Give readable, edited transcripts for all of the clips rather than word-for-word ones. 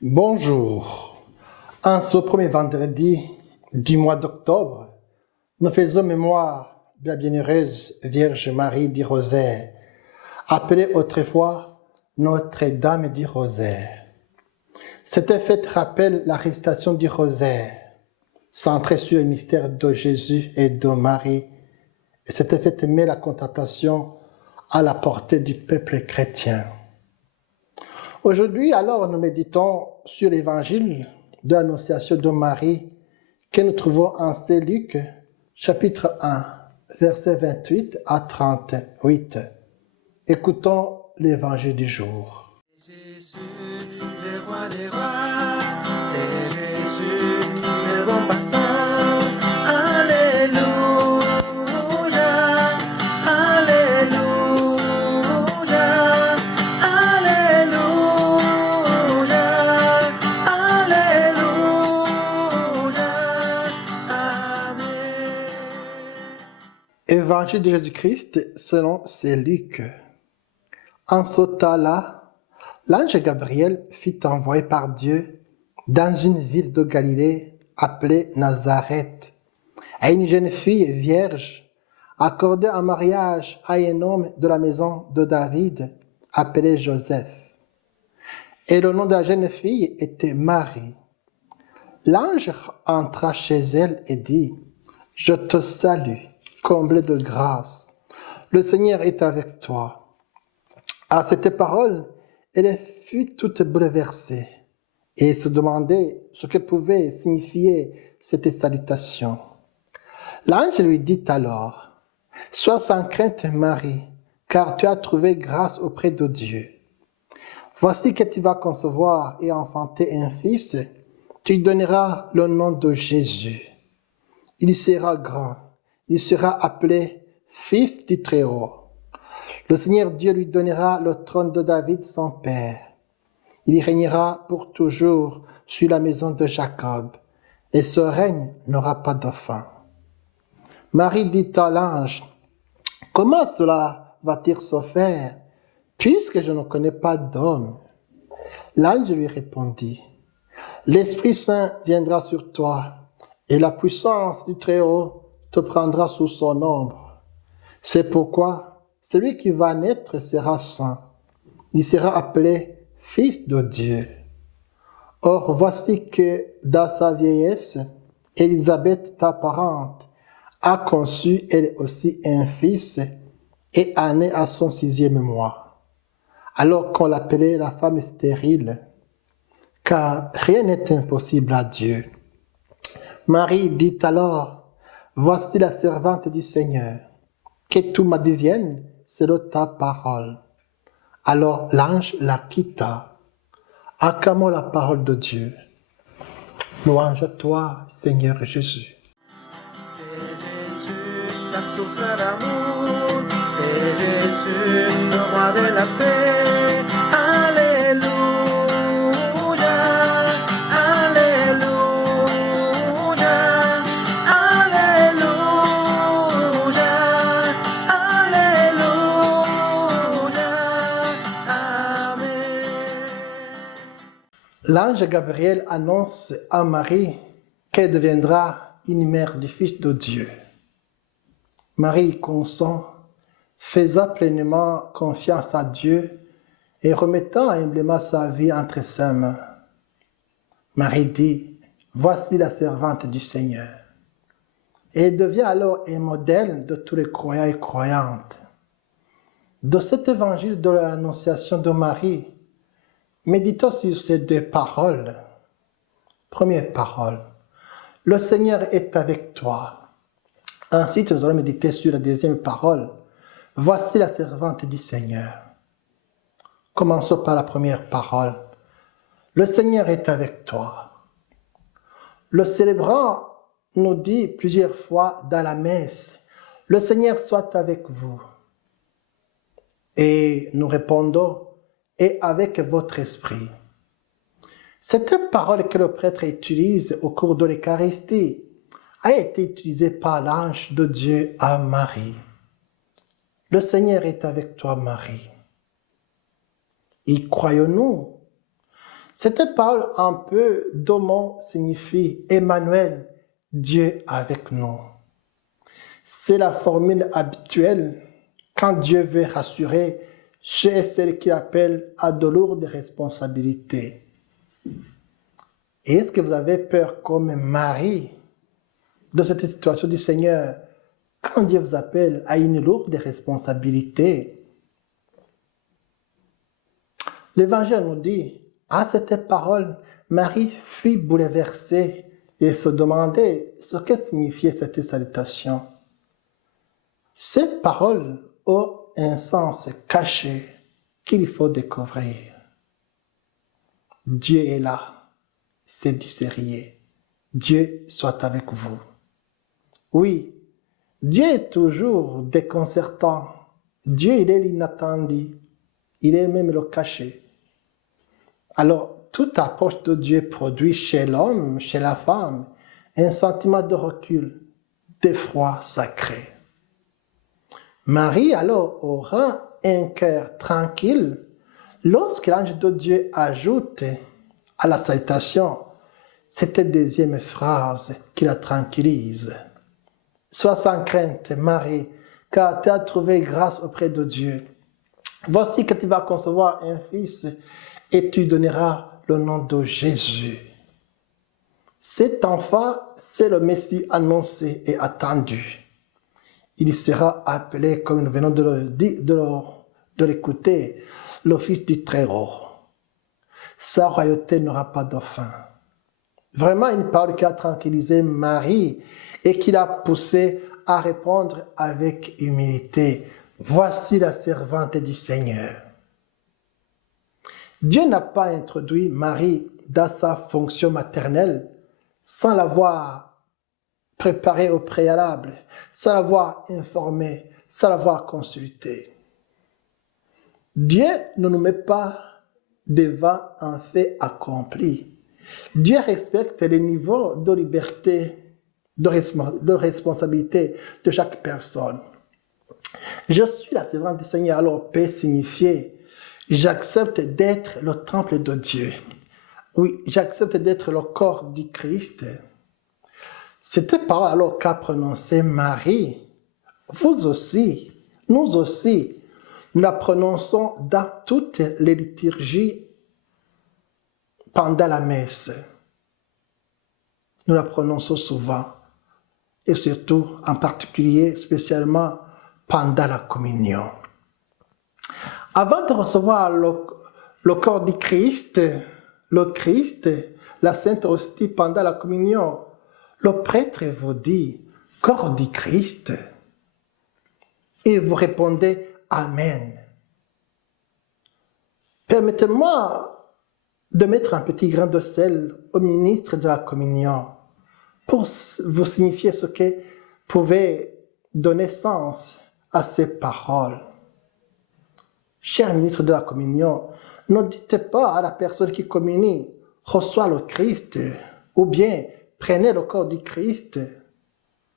Bonjour. En ce premier vendredi du mois d'octobre, nous faisons mémoire de la bienheureuse Vierge Marie du Rosaire, appelée autrefois Notre-Dame du Rosaire. Cette fête rappelle la récitation du Rosaire, centrée sur le mystère de Jésus et de Marie. Et cette fête met la contemplation à la portée du peuple chrétien. Aujourd'hui, alors, nous méditons sur l'évangile de l'Annonciation de Marie que nous trouvons en Saint Luc, chapitre 1, versets 28 à 38. Écoutons l'évangile du jour. Jésus, le roi des rois, c'est Jésus, le bon pasteur. Alléluia, Alléluia, Alléluia, Alléluia, Amen. Évangile de Jésus-Christ selon Saint Luc. En ce temps-là, l'ange Gabriel fut envoyé par Dieu dans une ville de Galilée appelée Nazareth, à une jeune fille vierge, accordée en mariage à un homme de la maison de David, appelé Joseph. Et le nom de la jeune fille était Marie. L'ange entra chez elle et dit, « Je te salue, comblée de grâce. Le Seigneur est avec toi. » À cette parole, elle fut toute bouleversée et se demandait ce que pouvait signifier cette salutation. L'ange lui dit alors, « Sois sans crainte, Marie, car tu as trouvé grâce auprès de Dieu. Voici que tu vas concevoir et enfanter un fils, tu lui donneras le nom de Jésus. Il sera grand, il sera appelé Fils du Très-Haut. Le Seigneur Dieu lui donnera le trône de David, son père. Il y régnera pour toujours sur la maison de Jacob, et ce règne n'aura pas de fin. » Marie dit à l'ange, « Comment cela va-t-il se faire, puisque je ne connais pas d'homme ?» L'ange lui répondit, « L'Esprit Saint viendra sur toi, et la puissance du Très-Haut te prendra sous son ombre. C'est pourquoi celui qui va naître sera saint. Il sera appelé Fils de Dieu. Or, voici que dans sa vieillesse, Élisabeth, ta parente, a conçu elle aussi un fils et a né à son 6e mois, alors qu'on l'appelait la femme stérile, car rien n'est impossible à Dieu. Marie dit alors, « Voici la servante du Seigneur, que tout m'advienne selon ta parole. » Alors l'ange la quitta. Acclamons la parole de Dieu. Louange à toi, Seigneur Jésus. C'est Jésus, la source d'amour. C'est Jésus, le roi de la paix. Alléluia, Alléluia, Alléluia, Alléluia, Amen. L'ange Gabriel annonce à Marie qu'elle deviendra une mère du Fils de Dieu. Marie consent, faisant pleinement confiance à Dieu et remettant humblement sa vie entre ses mains. Marie dit, « Voici la servante du Seigneur. » Et elle devient alors un modèle de tous les croyants et croyantes. De cet évangile de l'Annonciation de Marie, méditons sur ces deux paroles. Première parole, le Seigneur est avec toi. Ensuite, nous allons méditer sur la deuxième parole, voici la servante du Seigneur. Commençons par la première parole, le Seigneur est avec toi. Le célébrant nous dit plusieurs fois dans la messe, le Seigneur soit avec vous. Et nous répondons, et avec votre esprit. Cette parole que le prêtre utilise au cours de l'Eucharistie a été utilisée par l'ange de Dieu à Marie. Le Seigneur est avec toi, Marie. Y croyons-nous? Cette parole un peu d'homo signifie Emmanuel, Dieu avec nous. C'est la formule habituelle quand Dieu veut rassurer ceux et celles qui appellent à de lourdes responsabilités. Et est-ce que vous avez peur comme Marie de cette situation du Seigneur quand Dieu vous appelle à une lourde responsabilité? L'Évangile nous dit, à cette parole, Marie fut bouleversée et se demandait ce que signifiait cette salutation. Ces paroles ont un sens caché qu'il faut découvrir. Dieu est là, c'est du sérieux. Dieu soit avec vous. Oui, Dieu est toujours déconcertant. Dieu, il est l'inattendu. Il est même le caché. Alors, toute approche de Dieu produit chez l'homme, chez la femme, un sentiment de recul, d'effroi sacré. Marie, alors, aura un cœur tranquille lorsque l'ange de Dieu ajoute à la salutation cette deuxième phrase qui la tranquillise. Sois sans crainte, Marie, car tu as trouvé grâce auprès de Dieu. Voici que tu vas concevoir un fils et tu donneras le nom de Jésus. Cet enfant, c'est le Messie annoncé et attendu. Il sera appelé, comme nous venons de l'écouter, le Fils du Très-Haut. Sa royauté n'aura pas de fin. Vraiment une parole qui a tranquillisé Marie et qui l'a poussée à répondre avec humilité. Voici la servante du Seigneur. Dieu n'a pas introduit Marie dans sa fonction maternelle sans l'avoir préparée au préalable, sans l'avoir informée, sans l'avoir consultée. Dieu ne nous met pas devant un fait accompli. Dieu respecte les niveaux de liberté, de responsabilité de chaque personne. Je suis la servante du Seigneur, alors peut signifier j'accepte d'être le temple de Dieu. Oui, j'accepte d'être le corps du Christ. C'était parole alors qu'a prononcé Marie. Vous aussi, nous aussi, nous la prononçons dans toutes les liturgies pendant la messe. Nous la prononçons souvent et surtout, en particulier, spécialement pendant la communion. Avant de recevoir le corps du Christ, la Sainte Hostie pendant la communion, le prêtre vous dit « corps du Christ » et vous répondez « Amen ». Permettez-moi de mettre un petit grain de sel au ministre de la communion pour vous signifier ce que pouvait donner sens à ces paroles. Cher ministre de la communion, ne dites pas à la personne qui communie « reçois le Christ » ou bien « prenez le corps du Christ ».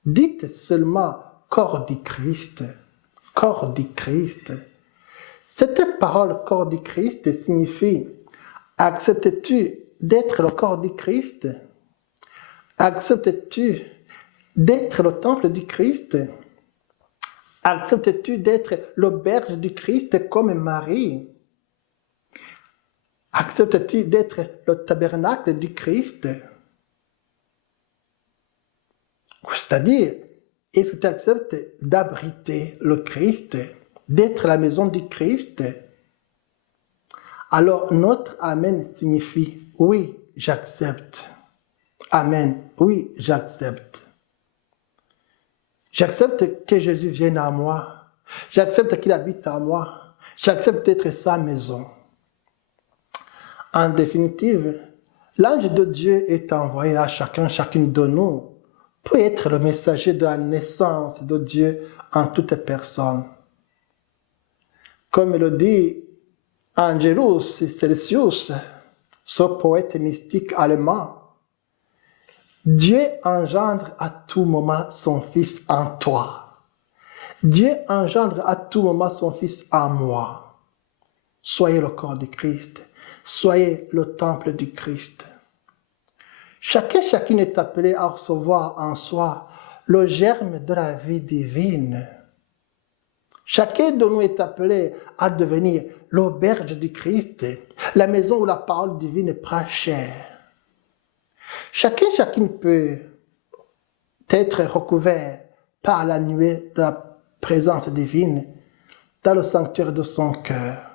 Dites seulement « corps du Christ ». Corps du Christ. Cette parole « corps du Christ » signifie « acceptes-tu d'être le corps du Christ » ? Acceptes-tu d'être le temple du Christ ? Acceptes-tu d'être l'auberge du Christ comme Marie ? Acceptes-tu d'être le tabernacle du Christ ? C'est-à-dire, est-ce que tu acceptes d'abriter le Christ, d'être la maison du Christ ? Alors, notre Amen signifie « oui, j'accepte ». Amen, oui, j'accepte. J'accepte que Jésus vienne à moi. J'accepte qu'il habite en moi. J'accepte d'être sa maison. En définitive, l'ange de Dieu est envoyé à chacune de nous pour être le messager de la naissance de Dieu en toute personne. Comme le dit Angelus Celsius, ce poète mystique allemand, Dieu engendre à tout moment son Fils en toi. Dieu engendre à tout moment son Fils en moi. Soyez le corps du Christ. soyez le temple du Christ. Chacune est appelée à recevoir en soi le germe de la vie divine. Chacun de nous est appelé à devenir l'auberge du Christ, la maison où la parole divine prend chair. Chacune peut être recouvert par la nuée de la présence divine dans le sanctuaire de son cœur.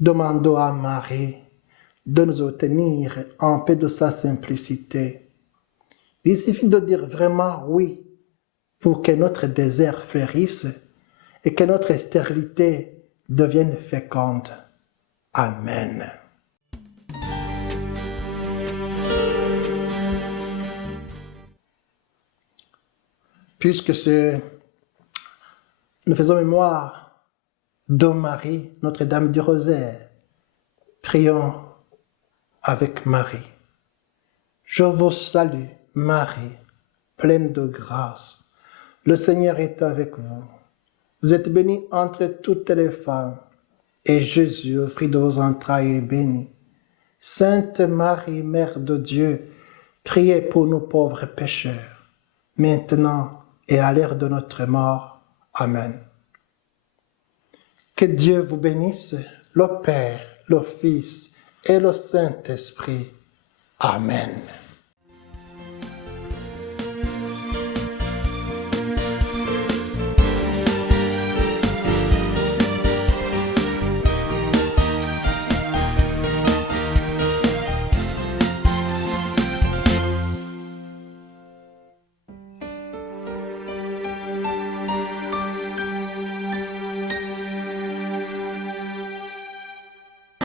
Demandons à Marie de nous obtenir en paix de sa simplicité. Il suffit de dire vraiment oui pour que notre désert fleurisse et que notre stérilité devienne féconde. Amen. Puisque nous faisons mémoire de Marie, Notre-Dame du Rosaire, prions avec Marie. Je vous salue, Marie, pleine de grâce. Le Seigneur est avec vous. Vous êtes bénie entre toutes les femmes, et Jésus, le fruit de vos entrailles, est béni. Sainte Marie, Mère de Dieu, priez pour nous pauvres pécheurs, maintenant et à l'heure de notre mort. Amen. Que Dieu vous bénisse, le Père, le Fils et le Saint-Esprit. Amen.